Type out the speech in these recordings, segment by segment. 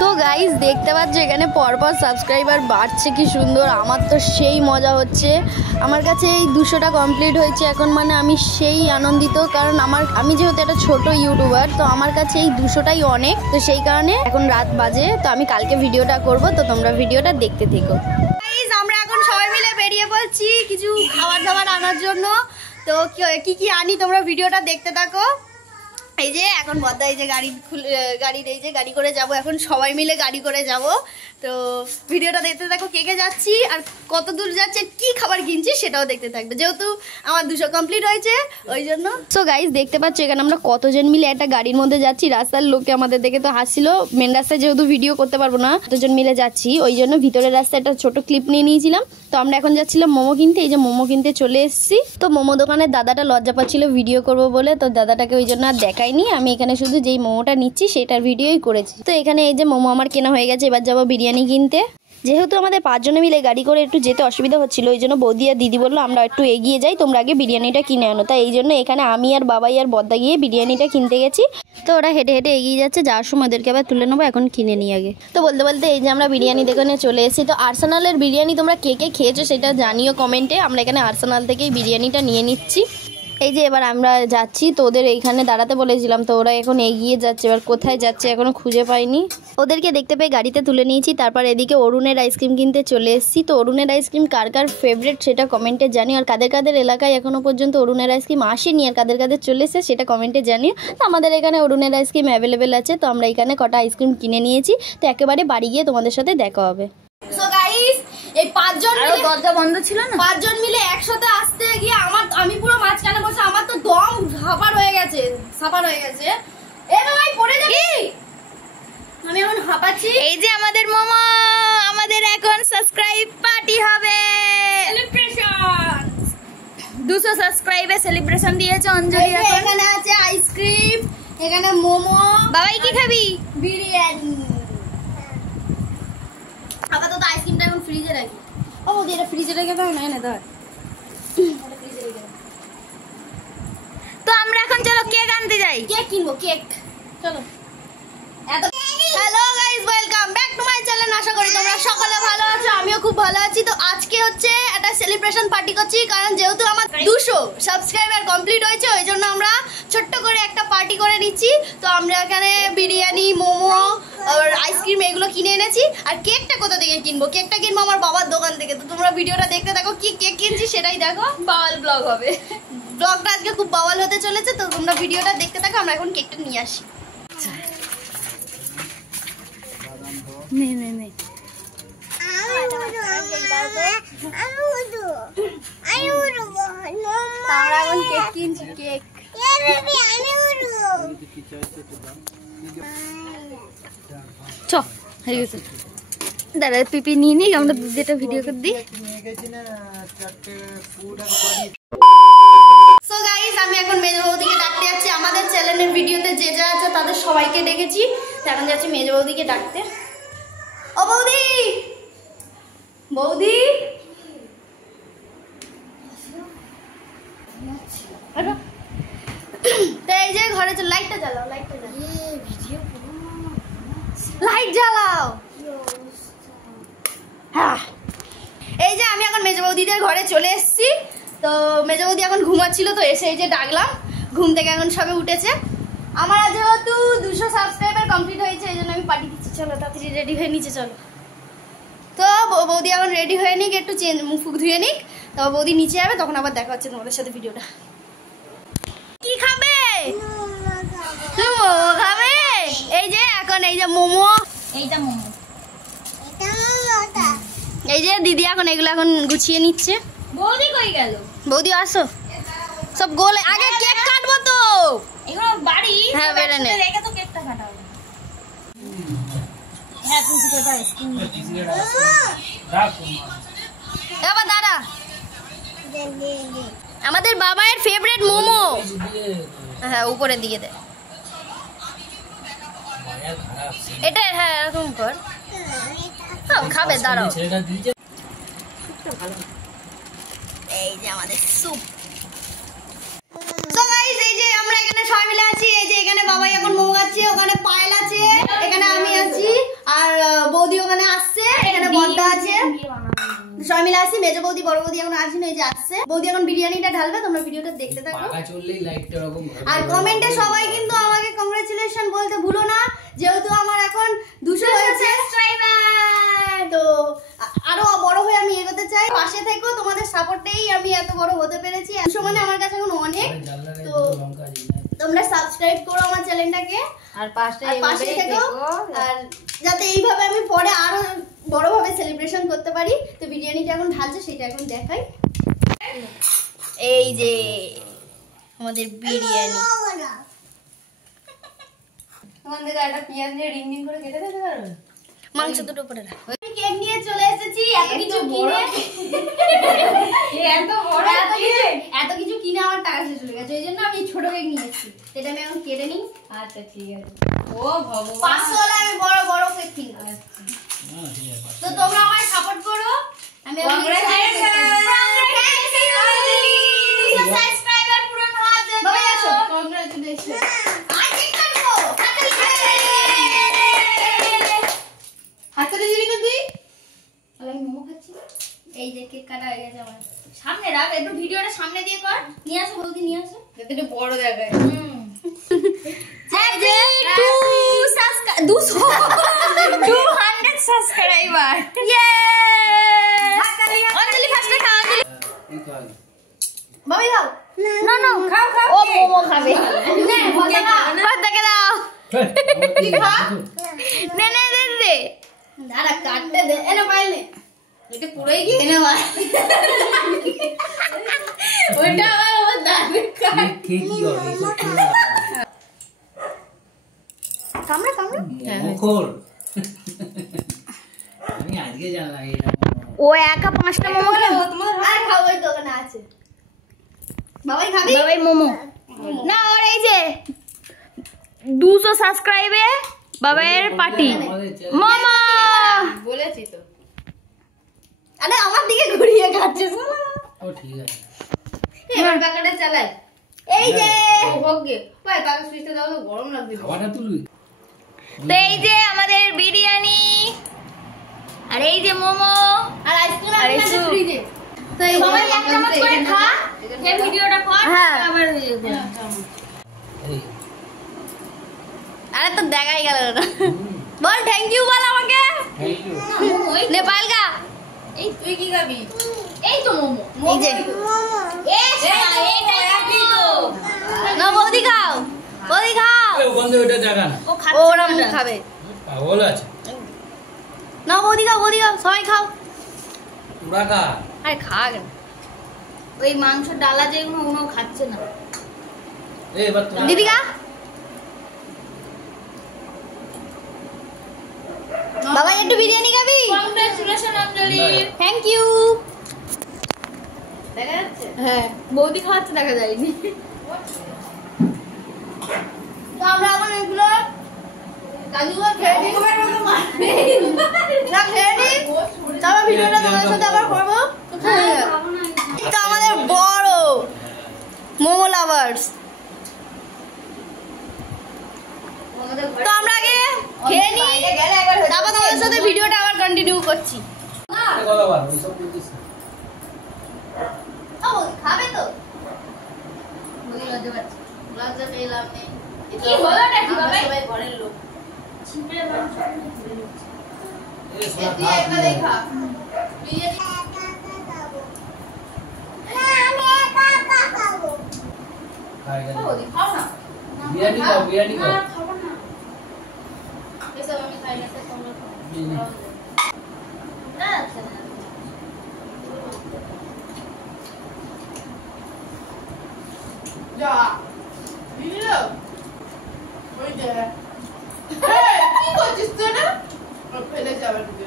So guys দেখতে পাচ্ছ এখানে পরপর সাবস্ক্রাইবার বাড়ছে কি সুন্দর। আমার তো সেই মজা হচ্ছে। আমার কাছে এই 200টা কমপ্লিট হয়েছে এখন, মানে আমি সেই আনন্দিত, কারণ আমি যেহেতু একটা ছোট ইউটিউবার, তো আমার কাছে এই 200টাই অনেক। তো সেই কারণে এখন রাত বাজে, তো আমি কালকে ভিডিওটা করব, তো তোমরা ভিডিওটা দেখতে থেকো। গাইস আমরা এখন সবাই মিলে বেরিয়ে পড়ছি কিছু খাবার দাবার আনার জন্য। তো কি আনি তোমরা ভিডিওটা দেখতে থাকো। এই যে এখন বদ্দা এই যে গাড়ি করে যাব, এখন সবাই মিলে গাড়ি করে যাব। তো ভিডিওটা দেখতে থাকো, কে যাচ্ছি আর কত দূর যাচ্ছে, কি খাবার কিনছি সেটাও দেখতে থাকবে, যেহেতু আমার 200 কমপ্লিট হয়েছে ওই জন্য। সো গাইস দেখতে পাচ্ছ এখানে আমরা কতজন মিলে একটা গাড়ির মধ্যে যাচ্ছি। রাস্তার লোকে আমাদের দেখে তো হাসছিল, মেন রাস্তায় যেহেতু ভিডিও করতে পারবো না, কতজন মিলে যাচ্ছি ওই জন্য ভিতরের রাস্তায় একটা ছোট ক্লিপ নিয়ে নিয়েছিলাম। তো আমরা এখন যাচ্ছিলাম মোমো কিনতে। এই যে মোমো কিনতে চলে এসেছি। তো মোমো দোকানের দাদাটা লজ্জা পাচ্ছিল ভিডিও করবো বলে, তো দাদাটাকে ওই জন্য আর দেখাইনি। আমি এখানে শুধু যেই মোমোটা নিচ্ছি সেটার ভিডিওই করেছি। তো এখানে এই যে মোমো আমার কেনা হয়ে গেছে, এবার যাবো বিরিয়ানি কিনতে। যেহেতু আমাদের 5 জনে মিলে গাড়ি করে একটু যেতে অসুবিধা হচ্ছিল, ওই জন্য বৌদি আর দিদি বললো আমরা একটু এগিয়ে যাই, তোমরা আগে বিরিয়ানিটা কিনে আনো। তাই এই জন্য এখানে আমি আর বাবাই আর বদ্দা গিয়ে বিরিয়ানিটা কিনতে গেছি। তো ওরা হেঁটে হেঁটে এগিয়ে যাচ্ছে, যাওয়ার সময় ওদেরকে আবার তুলে নেবো, এখন কিনে নিই আগে। তো বলতে বলতে এই যে আমরা বিরিয়ানি দোকানে চলে এসেছি। তো আর্সেনালের বিরিয়ানি তোমরা কে খেয়েছো সেটা জানিও কমেন্টে। আমরা এখানে আর্সেনাল থেকেই বিরিয়ানিটা নিয়ে নিচ্ছি। এই যে এবার আমরা যাচ্ছি, তো ওদের এইখানে দাঁড়াতে বলেছিলাম, তো ওরা এখন এগিয়ে যাচ্ছে। এবার কোথায় যাচ্ছে এখনো খুঁজে পাইনি। ওদেরকে দেখতে পেয়ে গাড়িতে তুলে নিয়েছি। তারপর এদিকে অরুণের আইসক্রিম কিনতে চলে এসেছি। তো অরুণের আইসক্রিম কার কার ফেভারিট সেটা কমেন্টে জানি, আর কাদের কাদের এলাকায় এখনো পর্যন্ত অরুণের আইসক্রিম আসেনি আর কাদের কাদের চলে এসেছে সেটা কমেন্টে জানিও। তো আমাদের এখানে অরুণের আইসক্রিম অ্যাভেলেবেল আছে, তো আমরা এখানে কটা আইসক্রিম কিনে নিয়েছি। তো একেবারে বাড়ি গিয়ে তোমাদের সাথে দেখা হবে। সো গাইস এই 5 জন মিলে, দরজা বন্ধ ছিল না, 5 জন মিলে একসাথে আসতে গিয়ে আমি পুরো মাঝখানে বসে, আমার তো দম সাপার হয়ে গেছে। এ ভাই পড়ে যাবি, আমি এখন হাঁপাচ্ছি। এই যে আমাদের মোমো, আমাদের এখন সাবস্ক্রাইব পার্টি হবে, সেলিব্রেশন 200 সাবস্ক্রাইবে সেলিব্রেশন দিয়েছে অঞ্জলি। এখানে আছে আইসক্রিম, এখানে মোমো। বাবাই কি খাবি? বিরিয়ানি। আপাতত আইসক্রিমটা এখন ফ্রিজে রাখি। ও বৌদি এটা ফ্রিজে রেখে দাও না, এনে দাও। তো আমরা এখন চলো কেক আনতে যাই, কেক কিনবো, কেক চলো। Hello guys, welcome back to my channel. আশা করি তোমরা সকলে ভালো আছো, আমিও খুব ভালো আছি। তো আজকে হচ্ছে একটা সেলিব্রেশন পার্টি করছি, কারণ যেহেতু আমার 200 সাবস্ক্রাইবার কমপ্লিট হয়েছে ওই জন্য আমরা ছোট্ট করে একটা পার্টি করে নিচ্ছি। তো আমরা এখানে বিরিয়ানি, মোমো আর আইসক্রিম এগুলো কিনে এনেছি। আর কেকটা কোথা থেকে কিনবো? কেকটা কিনবো আমার বাবার দোকান থেকে। তো তোমরা ভিডিওটা দেখতে থাকো, কি কেক কিনছি সেটাই দেখো। বাওয়াল ব্লগ হবে, ব্লগটা আজকে খুব বাওয়াল হতে চলেছে। তো তোমরা ভিডিওটা দেখতে থাকো, আমরা এখন কেকটা নিয়ে আসি। নে আমরা এখন কেক কিনছি, কেক। চ হয়ে গেছে, দাদা পিপি নিয়ে নিই, আমরা যেটা ভিডিও করে দিই। সো গাইস আমি এখন মেজো বৌদিকে ডাকতে যাচ্ছি। আমাদের চ্যানেলের ভিডিওতে যে যা আছে তাদের সবাইকে ডেকেছি, এখন যাচ্ছি মেজো বৌদিকে ডাকতে। ও বৌদি, বৌদি তো এই যে ঘরে চল, লাইটটা জ্বালাও, লাইট জ্বালাও। হ্যাঁ এই যে আমি এখন মেজো বৌদিদের ঘরে চলে এসেছি। তো মেজো বৌদি এখন ঘুমাচ্ছিল, তো এসে এই যে ডাকলাম, ঘুম থেকে এখন সবে উঠেছে। আমার যেহেতু 200 সাবস্ক্রাইবার কমপ্লিট হয়েছে এই জন্য আমি পার্টি দিচ্ছি। চলো তাড়াতাড়ি রেডি হয়ে নিচে চলো। তো বৌদি এখন রেডি হয়ে নিক, একটু মুখ ফুক ধুয়ে নিক, তারপর বৌদি নিচে যাবে, তখন আবার দেখা হচ্ছে তোমাদের সাথে ভিডিওটা। কি খাবে? মোমো খাবে? এই যে এখন এই যে মোমো, এইটা মোমো, এই যে দিদি এখন এগুলো এখন গুছিয়ে নিচ্ছে। বৌদি কই গেল? বৌদি আসো, সব গোল। আগে কেক কাটবো তো, এগুলো বাড়ি। হ্যাঁ বেরে নে, রেখে তো কেকটা কাটা হবে। হ্যাঁ তুমি কেটে আইসক্রিম রাখ। এবার দাঁড়া, আমাদের বাবার ফেভারিট মোমো। হ্যাঁ উপরে দিয়ে দে এটা। হ্যাঁ এরকম কর, খাবে দাঁড়াও। এই যে আমাদের স্যুপ। তো গাইস এই যে আমরা এখানে সবাই মিলে আছি। এই যে এখানে বাবাই এখন মোমো খাচ্ছে, ওখানে পায়েল আছে, এখানে আমি আছি, আর সবাই মিলে আসি। মেজো বৌদি বড় বৌদি এখন আসেনি, এই যে আসছে। বৌদি এখন বিরিয়ানিটা ঢালবে, তোমরা ভিডিওটা দেখতে থাকো। আর কমেন্টে সবাই কিন্তু আমাকে কংগ্রাচুলেশন বলতে ভুলো না, যেহেতু আমার এখন 200 হয়েছে সাবস্ক্রাইবার। তো আরো বড় হয়ে আমি এগোতে চাই, পাশে থেকো, তোমাদের সাপোর্টেই আমি এত বড় হতে পেরেছি। 200 মানে আমার কাছে এখন অনেক। তো তোমরা সাবস্ক্রাইব করো আমার চ্যানেলটাকে, আর পাশে থেকো, আর যাতে এইভাবে আমি পরে আরো বড়ভাবে সেলিব্রেশন করতে পারি। তো বিরিয়ানিটা এখন ঢালছে, সেটা এখন দেখাই। এই যে আমাদের বিরিয়ানি, তোমার থেকে একটা পেঁয়াজ নিয়ে রিং রিং করে কেটে দিতে পারবে, মাংস দুটো পড়ে রাখ। কেক নিয়ে চলে এসেছি, এত কিছু কিনে, এত কিছু কিনে আমার টাকা শেষ হয়ে গেছে, ওই জন্য আমি ছোট কেক নিয়ে এসেছি। এটা আমি এখন কেটে নিই। আচ্ছা ঠিক আছে। ও ভগবান, 500 ওয়ালা আমি বড় বড় কেক কিনবো। তো তোমরা আমায় সাপোর্ট করো। আমি সাবস্ক্রাইবার পূরণ হওয়ার জন্য বাবা আসো, কংগ্রাচুলেশন। আজ কি করব? হাততালি খাবে, হাততালি দিবি না তুই? আমি মোমো খাচ্ছি। এই যে কেক কাটা হয়ে গেছে আমার সামনে, রাখ একটু, ভিডিওটা সামনে দিয়ে কর। নিয়ে আসো বলদি, নিয়ে আসো, যাতে একটু বড় দেখায়। হ্যাপি 200 সাবস্ক্রাইবার, ইয়ে! অঞ্জলি ফার্স্টে খাও, অঞ্জলি বাবি খাও। না না খাও খাও, ও মোমো খাবে। নে ভাতকে দাও, কি খা, নে নে দে দে, দাঁড়া কাটতে দে, এনে পাইলে এটা পুরোই খেয়ে নেওয়া। ওইটা আমার দাদু খায়, কি হবে কামড়া কামড়া মোমোখোর। আমি আজকে জানলাম এটা ও একা 5টা মোমো খেলো। তোমার আর খাও, ওই দোকানে আছে। বাবাই খাবি? বাবাই মোমো না, ওর এই যে 200 সাবস্ক্রাইবে বাবার পার্টি মামা বলেছি তো। আরে আমার দিকে ঘুরিয়ে খাচ্ছে। ও ঠিক আছে, এবার প্যাকেটে চালাই। এই যে ভোগে ভাই, কাগজ পিসতে দাও তো, গরম লাগবে। খাওয়াটা তুলবি। তো এই যে আমাদের বিরিয়ানি, আর এই যে মোমো, আর আইসক্রিম আছে ফ্রিজে। তো এই সবাই এক চামচ করে খা, এই ভিডিওটা কর, আবার আরে তো দেখাই গেল না। বল থ্যাংক ইউ বল আমাকে। থ্যাংক ইউ নেপাল গা। এই তুই কি খাবি? এই তো মোমো, এই যে এইটা খাবি তো না? বৌদি খাও, বৌদি খাও। ও বন্ধু এটা দেখা না, ও খাচ্ছে, ওরা মুখ খাবে, পাগল আছে না। বৌদি খাও, বৌদি খাও, সবাই খাও, পুরা খা। আরে খা কেন, ওই মাংস ডালা যেগুলো ওগুলো খাচ্ছে না। এই এবার দিদি খা। বাবা একটু বিরিয়ানি খাবি? Congratulation Anjali, thank you. দেখা যাচ্ছে? হ্যাঁ, বৌদি খাওয়াচ্ছে, দেখা যায়নি। তো আমরা এখন এগুলো কাজুগুলো খেয়ে নিই, না খেয়ে নিই, তারপর ভিডিওটা তোমাদের সাথে আবার করবো। তো আমাদের বড় মোমো লাভার্স, তো আমরা আগে খেয়ে নিই, তারপর তোমাদের সাথে ভিডিওটা আবার কন্টিনিউ করছি। খাবে তো? লজ্জা পেলাম নেই। কি হলো নাকি বাবা? সবাই ঘরের লোক। চিপড়ে মাংস তুই একটা দেখা। বিরিয়ানি খাবো। না আমি একা খাবো। খাও না। বিরিয়ানি খাও, বিরিয়ানি খাও। না খাবো না। এসব আমি খাই না, স্যার তোমরা খাও। আচ্ছা না। যা। বিরিয়ানি ওই যে কি করছিস তুই না? ফেলে যাবে তুই।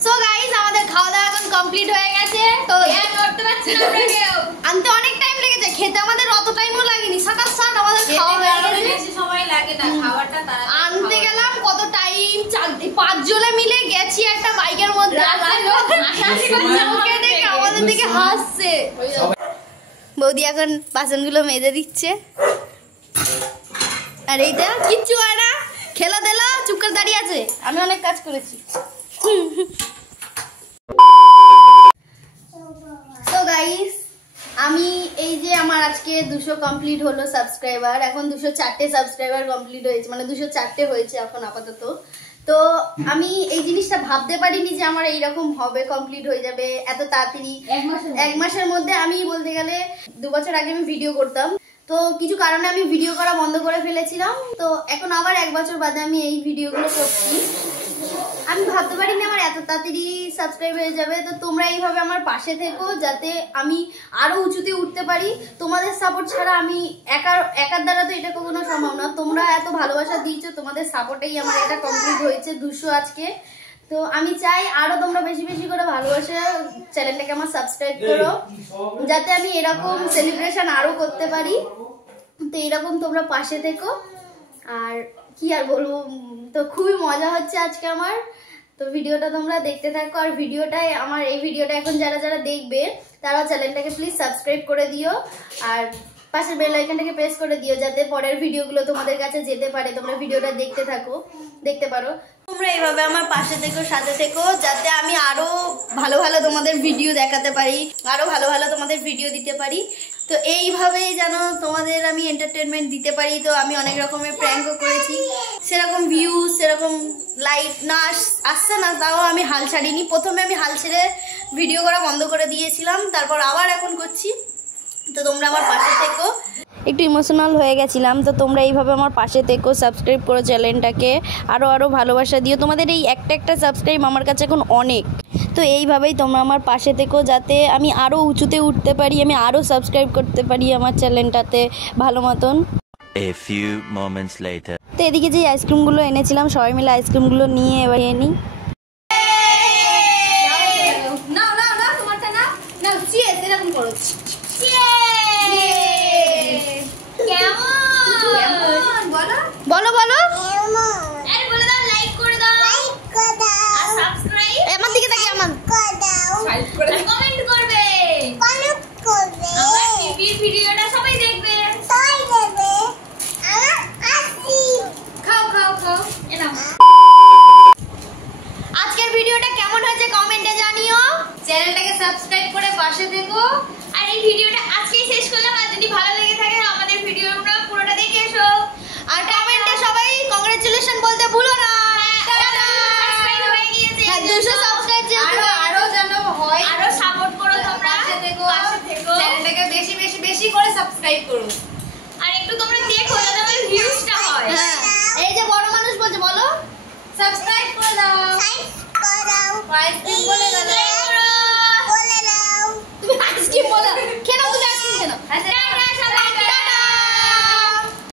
সো গাইস, আমাদের খাওয়া দাওয়া এখন কমপ্লিট হয়ে গেছে। তো এক করতে পারছি না আমরা কেউ, আনতে অনেক টাইম লেগেছে, খেতে আমাদের অত টাইমও লাগেনি। 7-8 আমাদের খাওয়া হয়ে গেছে, বেশি সময় লাগে না, খাবারটা তাড়াতাড়ি আনতে গেলাম। কত টাইম, 5 জনে মিলে গেছি একটা বাইকের মধ্যে। আমাদের ওখানে থেকে হাসছে। বৌদি এখন বাসনগুলো মেজে দিচ্ছে। আর এইটা কিচ্ছু হয় না, খেলা দেলা চুপ করে দাঁড়িয়ে আছে। আমি অনেক কাজ করেছি। তো গাইস, আমি এই যে আমার আজকে 200 কমপ্লিট হলো সাবস্ক্রাইবার। এখন 204টে সাবস্ক্রাইবার কমপ্লিট হয়েছে, মানে 204টে হয়েছে এখন আপাতত। তো আমি এই জিনিসটা ভাবতে পারিনি যে আমার এইরকম হবে, কমপ্লিট হয়ে যাবে এত তাড়াতাড়ি। এক মাসের মধ্যে। আমি বলতে গেলে 2 বছর আগে আমি ভিডিও করতাম, তো কিছু কারণে আমি ভিডিও করা বন্ধ করে ফেলেছিলাম। তো এখন আবার 1 বছর বাদে আমি এই ভিডিওগুলো করছি। আমি ভাবতে পারিনি আমার এত তাড়াতাড়ি সাবস্ক্রাইব হয়ে যাবে। তো তোমরা এইভাবে আমার পাশে থেকো, যাতে আমি আরো উঁচুতে উঠতে পারি। তোমাদের সাপোর্ট ছাড়া আমি একার দ্বারা তো এটা কখনো সম্ভব না। তোমরা এত ভালোবাসা দিয়েছো, তোমাদের সাপোর্টেই আমার এটা কমপ্লিট হয়েছে 200 আজকে। তো আমি চাই আরো তোমরা বেশি বেশি করে ভালোবাসা চ্যানেলটাকে আমার সাবস্ক্রাইব করো, যাতে আমি এরকম সেলিব্রেশন আরো করতে পারি। তো এরকম তোমরা পাশে থেকো। আর কি আর বলবো, তো খুবই মজা হচ্ছে আজকে আমার। তো ভিডিওটা তোমরা দেখতে থাকো। আর ভিডিওটাই আমার এই ভিডিওটা এখন যারা যারা দেখবে তারা চ্যানেলটাকে প্লিজ সাবস্ক্রাইব করে দিও, আর পাশের বেল আইকনটাকে প্রেস করে দিও, যাতে পরের ভিডিওগুলো তোমাদের কাছে যেতে পারে, তোমরা ভিডিওটা দেখতে পারো। তোমরা এইভাবে আমার পাশে থেকো, সাথে থেকো, যাতে আমি আরো ভালো ভালো তোমাদের ভিডিও দেখাতে পারি, আরো ভালো ভালো তোমাদের ভিডিও দিতে পারি। তো এইভাবেই যেন তোমাদের আমি এন্টারটেনমেন্ট দিতে পারি। তো আমি অনেক রকমের প্র্যাঙ্কও করেছি, সেরকম ভিউজ সেরকম লাইক না আসছে না, তাও আমি হাল ছাড়িনি। প্রথমে আমি হাল ছেড়ে ভিডিও করা বন্ধ করে দিয়েছিলাম, তারপর আবার এখন করছি। তো তোমরা আমার পাশে থেকো। একটু ইমোশনাল হয়ে গেছিলাম। তো তোমরা এইভাবে আমার পাশে থেকো, সাবস্ক্রাইব করো চ্যানেলটাকে, আরও ভালোবাসা দিও। তোমাদের এই একটা সাবস্ক্রাইব আমার কাছে এখন অনেক। তো এইভাবেই তোমরা আমার পাশে থেকো, যাতে আমি আরও উঁচুতে উঠতে পারি, আমি আরও সাবস্ক্রাইব করতে পারি আমার চ্যানেলটাতে ভালো মতন। A few moments later. তো এদিকে যে আইসক্রিমগুলো এনেছিলাম, সবাই মিলে আইসক্রিমগুলো নিয়ে এবার নিই। বলো বলো, আমার দিকে তাকিয়ে আমার কমেন্ট করবে, ভিডিওটা সবাই দেখবে। খাও খাও খাও। আজকের ভিডিওটা কেমন হয়েছে কমেন্টে জানিও, চ্যানেলটাকে সাবস্ক্রাইব করে পাশে থেকো। আর এই ভিডিওটা আজকেই শেষ করলাম। আর যদি ভালো লেগে থাকে আমাদের ভিডিওটা পুরোটা দেখে এসো। আর কমেন্টে সবাই কংগ্রেচুলেশন বলতে ভুলো না। সাবস্ক্রাইব হয়ে গিয়েছে, 200 সাবস্ক্রাইব আরো যেন হয়, আরো সাপোর্ট করো তোমরা, পাশে থেকো, চ্যানেলটাকে বেশি বেশি বেশি করে সাবস্ক্রাইব করো। আর একটু তোমরা দেখো যাতে আমাদের ভিউজটা হয়। হ্যাঁ, এই যে বড় মানুষ বলছে, বলো সাবস্ক্রাইব করে দাও, আইসক্রিম বলে দাও।